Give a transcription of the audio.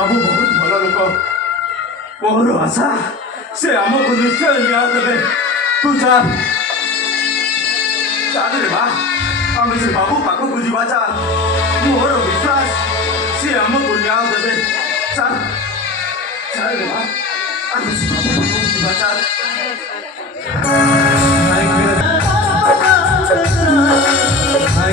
बाबू बहुत भल लोक मोर आशा से आमको निश्चय न्याय देवे तू चल चल रे बा आम से बाबू पाख को जीवा चल मोर विश्वास से आमको न्याय देवे चल चल रे बा आम से बाबू पाख को जीवा चल I